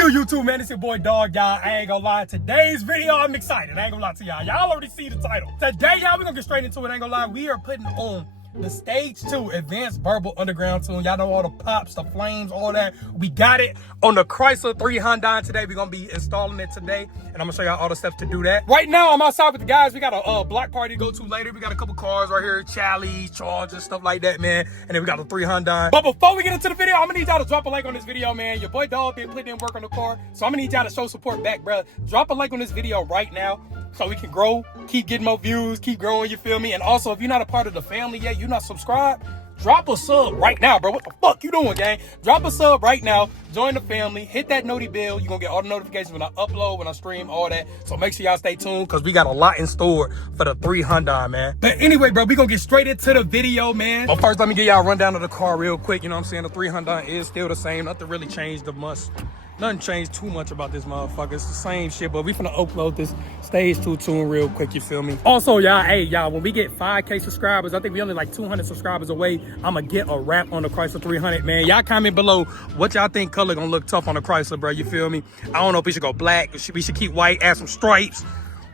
good, YouTube, man? It's your boy Dog, y'all. I ain't gonna lie. Today's video, I'm excited. I ain't gonna lie to y'all. Y'all already see the title. Today, y'all, we gonna get straight into it. I ain't gonna lie. We are putting on the Stage 2 Advanced BURBLE Underground Tune. Y'all know all the pops, the flames, all that. We got it on the Chrysler 300 today. We're gonna be installing it today, and I'm gonna show y'all all the steps to do that. Right now, I'm outside with the guys. We got a block party to go to later. We got a couple cars right here, CHRYLSER, stuff like that, man. And then we got a 300. But before we get into the video, I'm gonna need y'all to drop a like on this video, man. Your boy Dog been putting in work on the car, so I'm gonna need y'all to show support back, bro. Drop a like on this video right now, so we can grow, keep getting more views, keep growing, you feel me? And also, if you're not a part of the family yet, you're not subscribed, drop a sub right now, bro. What the fuck you doing, gang? Drop a sub right now, join the family, hit that noti bell. You're gonna get all the notifications when I upload, when I stream, all that. So make sure y'all stay tuned, because we got a lot in store for the 300, man. But anyway, bro, we gonna get straight into the video, man. But first, let me give y'all a rundown of the car real quick. You know what I'm saying? The 300 is still the same. Nothing really changed Nothing changed too much about this motherfucker. It's the same shit, but we finna upload this Stage 2 tune real quick, you feel me? Also, y'all, hey, y'all, when we get 5K subscribers, I think we only like 200 subscribers away, I'ma get a wrap on the Chrysler 300, man. Y'all comment below what y'all think color gonna look tough on the Chrysler, bro, you feel me? I don't know if we should go black, we should keep white, add some stripes.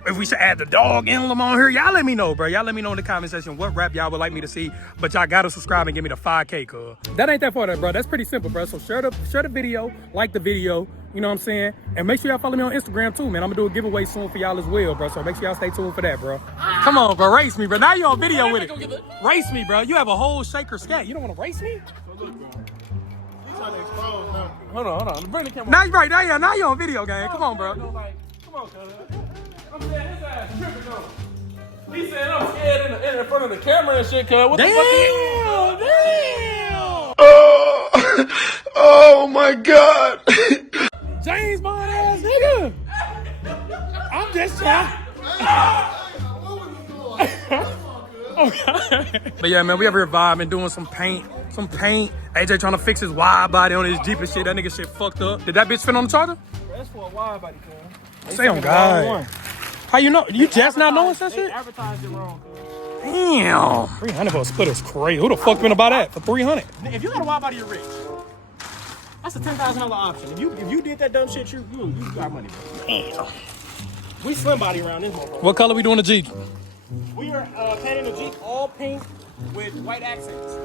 If we should add the dog emblem on here, y'all let me know, bro. Y'all let me know in the comment section what rap y'all would like me to see. But y'all gotta subscribe and give me the 5K, cuz. That ain't that far, bro. That's pretty simple, bro. So share the video, like the video, you know what I'm saying? And make sure y'all follow me on Instagram too, man. I'm gonna do a giveaway soon for y'all as well, bro. So make sure y'all stay tuned for that, bro. Come on, bro. Race me, bro. Now you on video with it. Race me, bro. You have a whole shaker scat. You don't wanna race me? Hold on. Bring the camera. Now you're right. Now you're on video, gang. Come on, bro. Come on, cuz. I'm saying his ass tripping though. He said I'm scared in front of the camera and shit, cuz. What the fuck you doing? Damn! Oh my God! James Bond ass nigga! I'm just trying. Okay. But yeah, man, we over here vibing, doing some paint. AJ trying to fix his wide body on his Jeep and shit. That nigga shit fucked up. Did that bitch fit on the charger? That's for a wide body, cuz. Say on God. How you know? You just not knowing that shit? They advertised it wrong, cuz. Damn. 300 for a splitter is crazy. Who the fuck been about that for 300? If you got a wide body, you're rich. That's a $10,000 option. If you did that dumb shit, you got money, bro. Damn. We slim body around this motherfucker. What color we doing the Jeep? We are painting the Jeep all pink with white accents.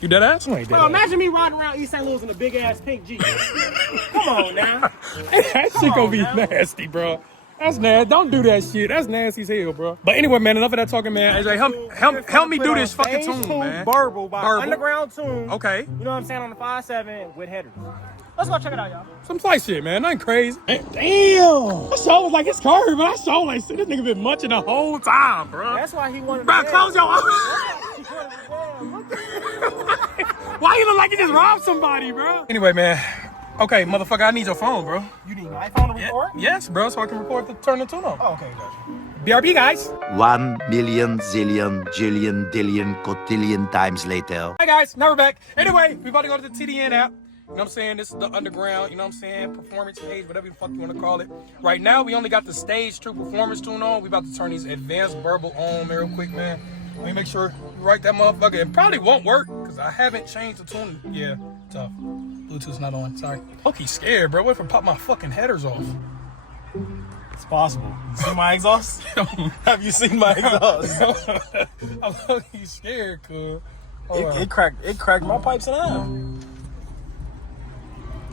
You dead ass? No, Bro, imagine me riding around East St. Louis in a big ass pink Jeep. Come on now. That shit gonna be nasty, bro. That's nasty. Don't do that shit. That's nasty as hell, bro. But anyway, man, enough of that talking, man. AJ, help me do this fucking tune, man. BURBLE by Underground Tune. Okay. You know what I'm saying? On the 5.7 with headers. Let's go check it out, y'all. Some slice shit, man. Nothing crazy. Damn. I saw was like it's curvy, but I saw like shit. This nigga been munching the whole time, bro. That's why he wanted to. Bro, close your eyes. Why you look like you just robbed somebody, bro? Anyway, man. Okay, motherfucker, I need your phone, bro. You need my iPhone to record? Yes, bro, so I can record turn the tune on. Oh, okay, gotcha. BRB, guys. 1 million, zillion, jillion, dillion, cotillion times later. Hi, guys. Now we're back. Anyway, we about to go to the TDN app. You know what I'm saying? This is the underground, you know what I'm saying? Performance page, whatever the fuck you want to call it. Right now, we only got the Stage 2 performance tune on. We about to turn these advanced BURBLE on real quick, man. Let me make sure we write that motherfucker. It probably won't work, because I haven't changed the tune. Yeah, tough. Bluetooth's not on, sorry. Look, he's scared, bro. What if I pop my fucking headers off? It's possible. You see my exhaust? Have you seen my exhaust? I'm fucking scared, cuz. It cracked my pipes in half.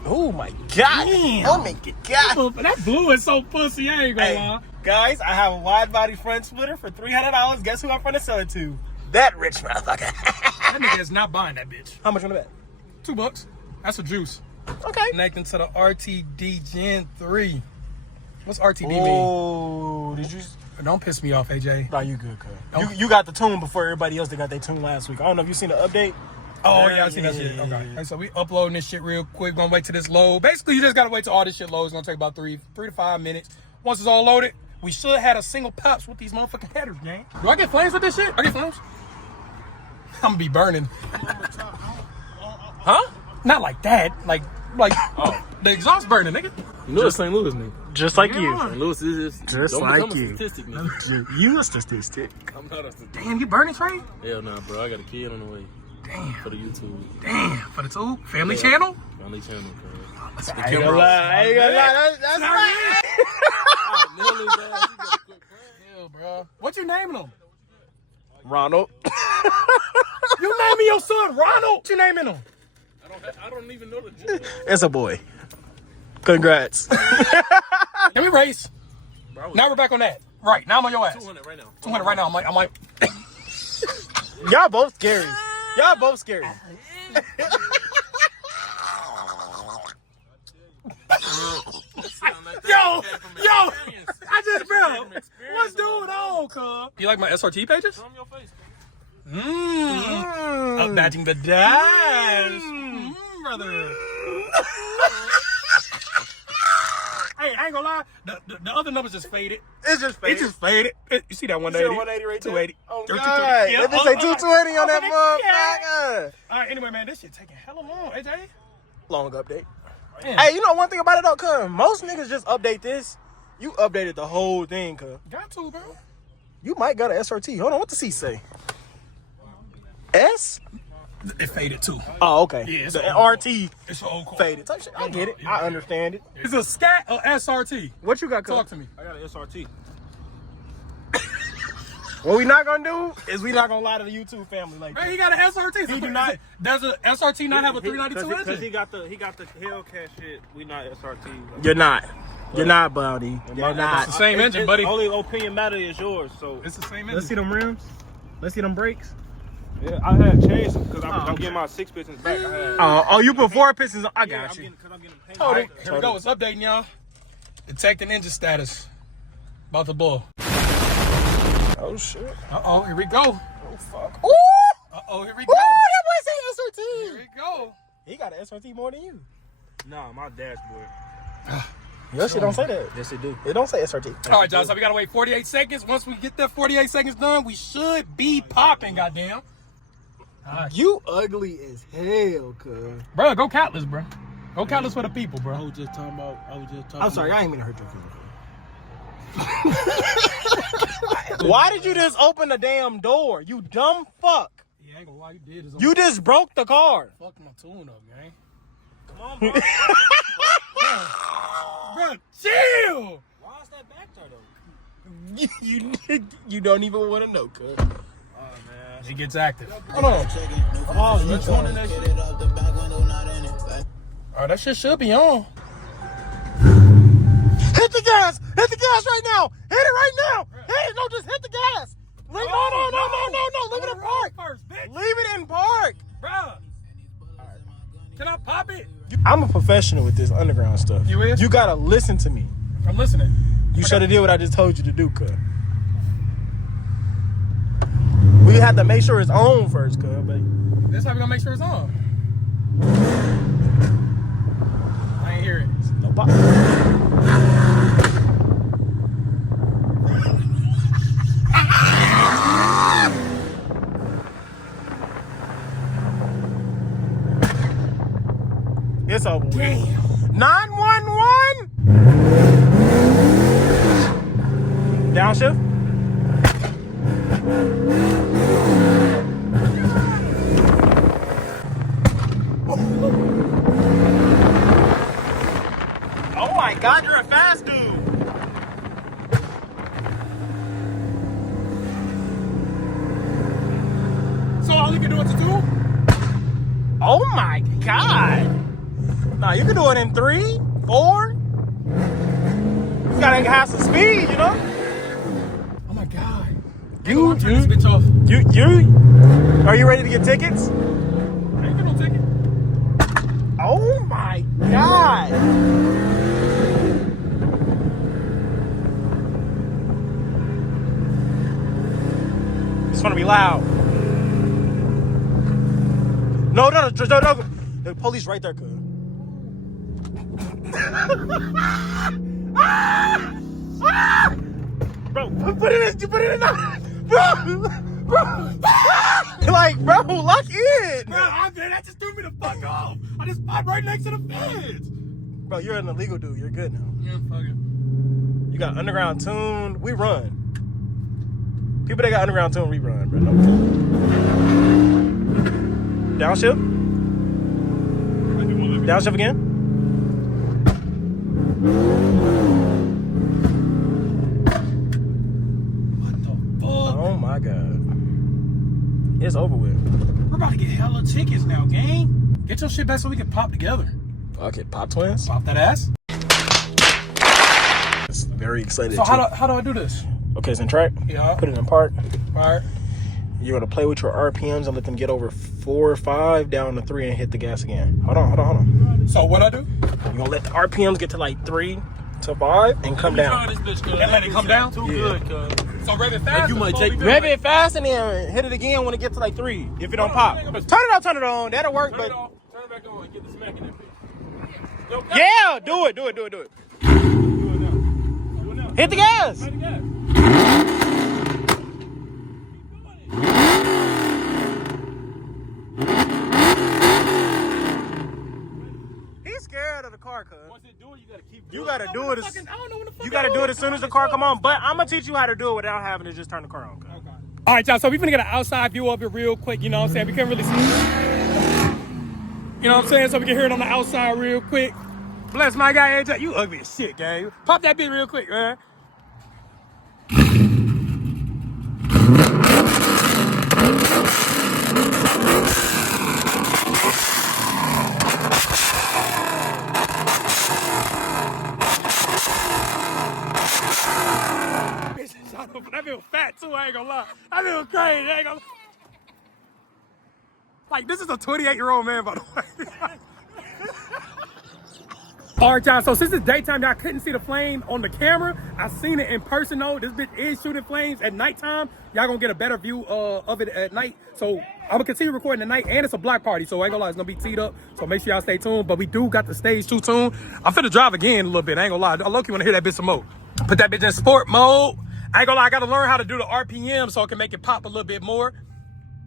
Oh my God. Damn. Oh my God. That blue is so pussy, I ain't gonna lie. Guys, I have a wide body front splitter for $300. Guess who I'm trying to sell it to? That rich motherfucker. That nigga is not buying that bitch. How much on the bet? $2. That's a juice. Okay. Connecting to the RTD Gen 3. What's RTD mean? Oh, did you? Don't piss me off, AJ. No, you good, cuz. You got the tune before everybody else that got their tune last week. I don't know if you seen the update. Oh, yeah, I seen that shit. Okay. Hey, so we uploading this shit real quick. Gonna wait till this load. Basically, you just gotta wait till all this shit loads. It's gonna take about 3 to 5 minutes. Once it's all loaded, we should have a single pops with these motherfucking headers, gang. Do I get flames with this shit? I get flames? I'm gonna be burning. Huh? Not like that. Like, the exhaust burning, nigga. You know it's St. Louis, nigga. Just like you. St. Louis is Just don't like become you. a statistic, nigga. You a statistic. I'm not a statistic. Damn, you burning, Trey? Hell nah, bro. I got a kid on the way. Damn. For the YouTube. Damn. For the tube? Family channel? Family channel, bro. I ain't gonna lie. That's right. Hell, bro. What you naming him? Ronald. You naming your son Ronald? What you naming him? I don't even know the gender. It's a boy. Congrats. Can we race? Now we're back on that. Right, now I'm on your ass. 200 right now. 200 right now. I'm like. Y'all both scary. Y'all both scary. Yo, I just, bro, what's going on, cuz? You like my SRT pages? Show 'em your face. Matching the dash. Brother. Hey, I ain't gonna lie. The other numbers just faded. It's just faded. It just faded. You see that 180? You see that 180 right there? 280. Oh, Or God. 220. Yeah, Let me say 220 on that yeah. motherfucker. All right, anyway, man, this shit taking hella long, AJ. Long update. Man, Hey, you know one thing about it though, cuz most niggas just update this. You updated the whole thing, cuz. got to, bro. You might got an SRT. Hold on, what the C say? S? It faded too. Oh, okay. Yeah, it's the an old RT It's an old car. faded. Type shit. I get it. I understand it. It's a scat or SRT. What you got, cuz? Talk to me. I got an SRT. What we not gonna do is we not gonna lie to the YouTube family like Man, that. he got an SRT. He do not. Does a SRT not have a 392 Because engine? he got the Hellcat shit. We not SRT. You're not. You're not, buddy. You're not. It's the same engine, buddy. Only opinion matter is yours. So It's the same engine. Let's see them rims. Let's see them brakes. yeah, I had changed them because I'm getting my 6 pistons back. I had, Oh, you put 4 pistons on. I yeah, got you. because I'm getting paid. Hold it. Here we go. It's updating, y'all. Detecting engine status. About to blow. Oh, shit. Uh-oh, here we go. Oh, fuck. Ooh! Uh-oh, here we go. That boy say Here SRT. we go. He got an SRT more than you. Nah, my dashboard. Your shit don't say that. Yes, it do. It don't say SRT. All right, y'all, so we got to wait 48 seconds. Once we get that 48 seconds done, we should be popping, goddamn. You ugly as hell, cuz. Bro, go Catless, bro. Go Catless for the people, bro. I was just talking about. I'm sorry, I ain't mean to hurt your feelings. Why did you just open the damn door? You dumb fuck. Yeah, I ain't gonna lie, you did. You just broke the car. Fucked my tune up, man. Come on, bro. Bro, chill. Why is that back there though? You don't even want to know, cuz. Oh man. It gets active. Hold on. Oh, you turning that shit? Oh, that shit should be on. Hit the gas! Hit the gas right now! Hit it right now! Hit it! No, just hit the gas! No. Leave it in park! First, bitch. Leave it in park! Bruh. Can I pop it? I'm a professional with this underground stuff. You is? You gotta listen to me. I'm listening. You should have did what I just told you to do, cuz. We have to make sure it's on first, cuz. But That's how we gonna make sure it's on. I ain't hear it. no pop. It's over. Damn. 911. Downshift. Oh my God, you're a fast dude. So all you can do is a 2? Oh my God. Nah, you can do it in 3, 4. You gotta have some speed, you know? Oh my God. You Turn this bitch off. Are you ready to get tickets? I ain't get no ticket. Oh my God. It's gonna be loud. No. The police right there, cuz. Bro, put it in, bro. Like, bro, lock in. Bro, that just threw me the fuck off. I just popped right next to the fence. Bro, you're an illegal dude. You're good now. Yeah, fuck it. You got Underground Tune. We run. People that got Underground Tune, we run, bro. No. Downshift. Downshift again. What the fuck? Oh my god. It's over with. We're about to get hella tickets now, gang. Get your shit back so we can pop together. Okay, pop twins. Pop that ass. Very excited. So how do I do this? Okay, it's in track. Yeah. Put it in park. All right. You're gonna play with your RPMs and let them get over 4 or 5 down to 3 and hit the gas again. Hold on. So what I do? You're gonna let the RPMs get to like 3 to 5 and come down. And let it come down? Too Yeah. good, cuz. So rev it fast. You might take Rev it fast and then hit it again when it gets to like 3. If it don't pop. Turn it off, turn it on. That'll work, Turn but it off, turn it back on, and get the smack in that bitch. Yo, yeah, do it. do it now. Do it now. Hit the gas. Hit the gas. He's scared of the car, cuz. Once it do it, you gotta keep You doing gotta do it. I don't know when the fuck You gotta do it as soon as the car come on. But I'm gonna teach you how to do it without having to just turn the car on. Cuz. All right, y'all. So we finna get an outside view of it real quick. You know what I'm saying? We can't really see. You know what I'm saying? So we can hear it on the outside real quick. Bless my guy, AJ. You ugly as shit, gang. Pop that bit real quick, man. That feel fat too, I ain't gonna lie. That feel crazy, I ain't gonna lie. Like, this is a 28-year-old man, by the way. All right, y'all, so since it's daytime, y'all couldn't see the flame on the camera. I seen it in person, though. This bitch is shooting flames at nighttime. Y'all gonna get a better view of it at night. So I'm gonna continue recording at night, and it's a block party, so I ain't gonna lie, it's gonna be teed up. So make sure y'all stay tuned, but we do got the stage 2 tuned. I'm finna drive again a little bit, I ain't gonna lie. I low-key wanna hear that bitch some more. Put that bitch in sport mode. I ain't gonna lie, I gotta learn how to do the RPM so I can make it pop a little bit more.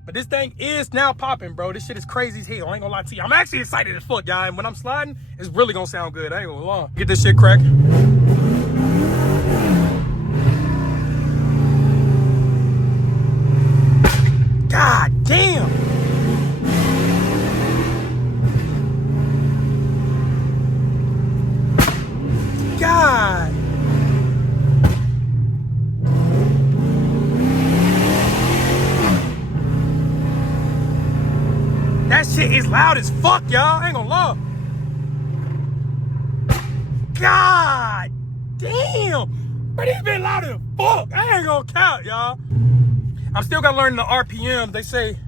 But this thing is now popping, bro. This shit is crazy as hell. I ain't gonna lie to you. I'm actually excited as fuck, y'all. And when I'm sliding, it's really gonna sound good. I ain't gonna lie. Get this shit cracked. God damn. God. That shit is loud as fuck, y'all. I ain't gonna lie. God damn. But it's been loud as fuck. I ain't gonna count, y'all. I'm still gonna learn the RPM. They say.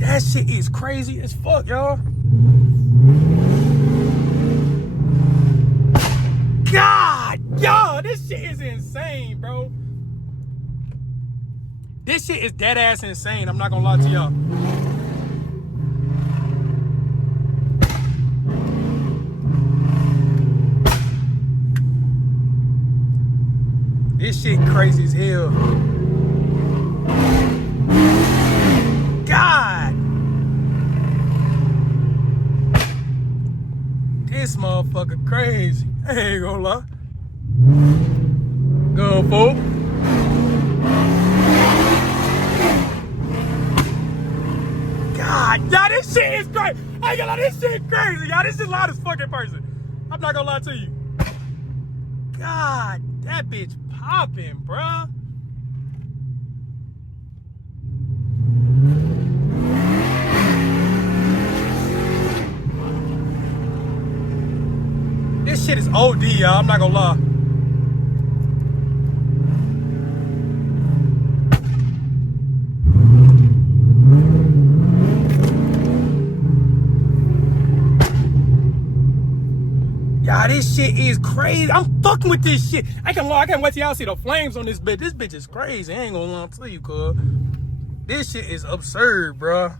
That shit is crazy as fuck, y'all. God, y'all, this shit is insane, bro. This shit is dead ass insane. I'm not gonna lie to y'all. This shit crazy as hell. God. This motherfucker crazy. I ain't gonna lie. Go, fool. God, y'all, this shit is crazy. I ain't gonna lie, this shit crazy, y'all. This is loud as fucking person. I'm not gonna lie to you. God, that bitch popping, bruh. This shit is OD, y'all. I'm not gonna lie. Y'all, this shit is crazy. I'm fucking with this shit. I can't wait till y'all see the flames on this bitch. This bitch is crazy. I ain't gonna lie to you, cuz. This shit is absurd, bruh.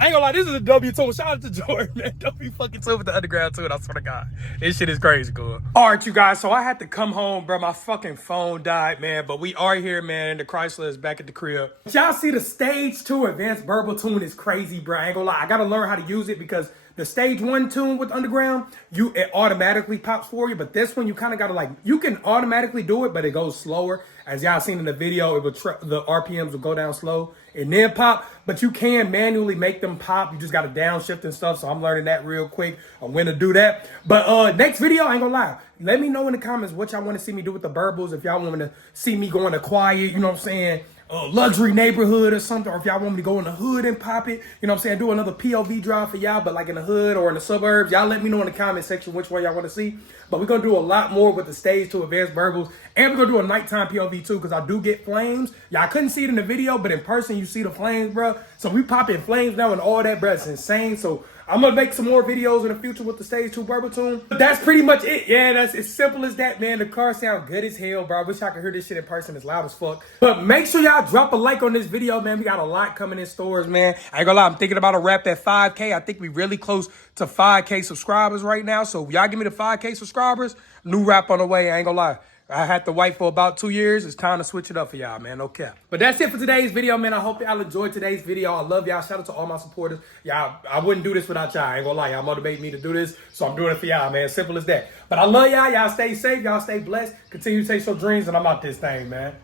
I ain't gonna lie, this is a W2. Shout out to Jordan, man. Don't be fucking with the underground tune. I swear to God. This shit is crazy, cool. All right, you guys. So I had to come home, bro. My fucking phone died, man. But we are here, man. The Chrysler is back at the crib. Y'all see the Stage 2 Advanced BURBLE tune is crazy, bro. I ain't gonna lie. I gotta learn how to use it because the Stage 1 tune with Underground, it automatically pops for you. But this one, you kind of gotta like, you can automatically do it, but it goes slower. As y'all seen in the video, it will the RPMs will go down slow and then pop. But you can manually make them pop. You just got to downshift and stuff. So I'm learning that real quick on when to do that. But next video, I ain't gonna lie. Let me know in the comments what y'all want to see me do with the burbles. If y'all want to see me going to quiet, you know what I'm saying, luxury neighborhood or something. Or if y'all want me to go in the hood and pop it, you know what I'm saying, do another POV drive for y'all, but like in the hood or in the suburbs. Y'all let me know in the comment section which one y'all want to see. But we're going to do a lot more with the Stage 2 Advanced burbles. And we're going to do a nighttime POV too, because I do get flames. Y'all couldn't see it in the video, but in person, you see the flames, bro. So we popping flames now and all that, bro. It's insane. So I'm going to make some more videos in the future with the Stage 2 BURBLE tune. But that's pretty much it. Yeah, that's as simple as that, man. The car sound good as hell, bro. I wish I could hear this shit in person. It's loud as fuck. But make sure y'all drop a like on this video, man. We got a lot coming in stores, man. I ain't gonna lie. I'm thinking about a wrap at 5K. I think we really close to 5K subscribers right now. So y'all give me the 5K subscribers. New wrap on the way. I ain't gonna lie. I had to wait for about 2 years. It's time to switch it up for y'all, man. No cap. But that's it for today's video, man. I hope y'all enjoyed today's video. I love y'all. Shout out to all my supporters. Y'all, I wouldn't do this without y'all. I ain't gonna lie. Y'all motivate me to do this, so I'm doing it for y'all, man. Simple as that. But I love y'all. Y'all stay safe. Y'all stay blessed. Continue to chase your dreams, and I'm out this thing, man.